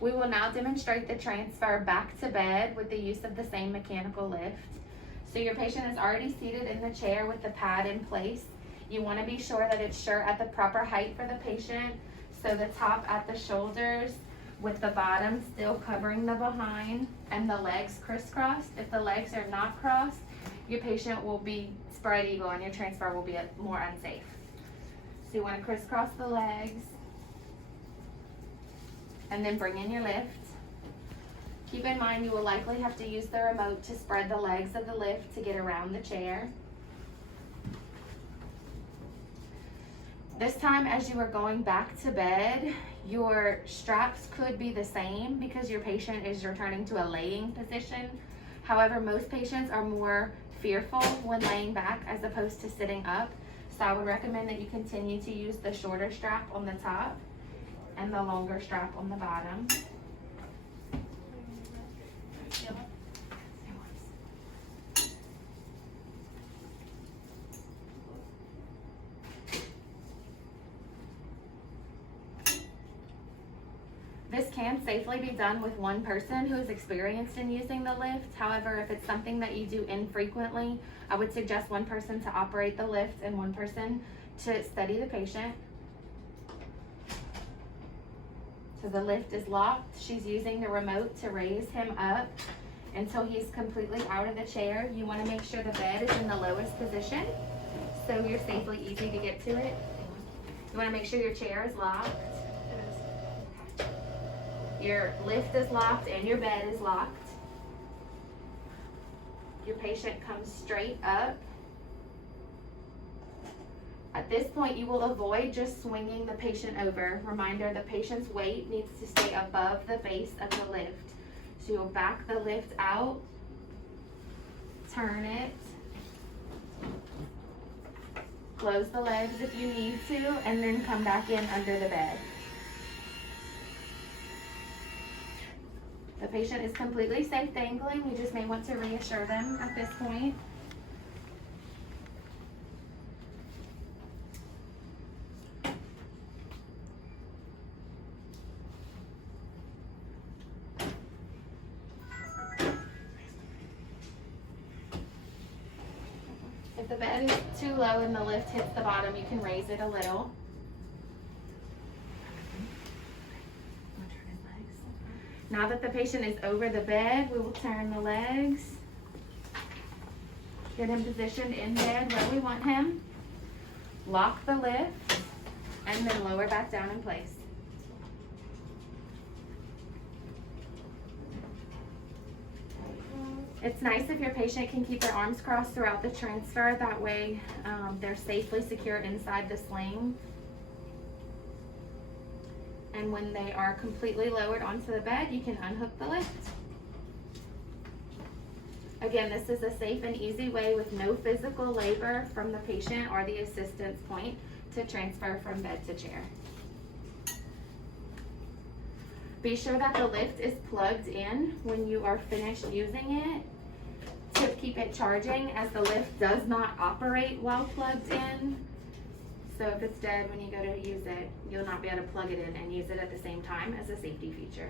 We will now demonstrate the transfer back to bed with the use of the same mechanical lift. So your patient is already seated in the chair with the pad in place. You want to be sure that it's sure at the proper height for the patient. So the top at the shoulders with the bottom still covering the behind and the legs crisscrossed. If the legs are not crossed, your patient will be spread eagle and your transfer will be more unsafe. So you want to crisscross the legs and then bring in your lift. Keep in mind you will likely have to use the remote to spread the legs of the lift to get around the chair. This time as you are going back to bed, your straps could be the same because your patient is returning to a laying position. However, most patients are more fearful when laying back as opposed to sitting up. So I would recommend that you continue to use the shorter strap on the top and the longer strap on the bottom. This can safely be done with one person who is experienced in using the lift. However, if it's something that you do infrequently, I would suggest one person to operate the lift and one person to study the patient. So the lift is locked. She's using the remote to raise him up until he's completely out of the chair. You want to make sure the bed is in the lowest position so you're safely easy to get to it. You want to make sure your chair is locked. Your lift is locked and your bed is locked. Your patient comes straight up. At this point, you will avoid just swinging the patient over. Reminder, the patient's weight needs to stay above the base of the lift. So you'll back the lift out, turn it, close the legs if you need to, and then come back in under the bed. The patient is completely safe dangling. We just may want to reassure them at this point. If the bed is too low and the lift hits the bottom, you can raise it a little. Now that the patient is over the bed, we will turn the legs, get him positioned in bed where we want him, lock the lift, and then lower back down in place. It's nice if your patient can keep their arms crossed throughout the transfer. That way they're safely secured inside the sling. And when they are completely lowered onto the bed, you can unhook the lift. Again, this is a safe and easy way with no physical labor from the patient or the assistance point to transfer from bed to chair. Be sure that the lift is plugged in when you are finished using it to keep it charging, as the lift does not operate while plugged in. So if it's dead when you go to use it, you'll not be able to plug it in and use it at the same time as a safety feature.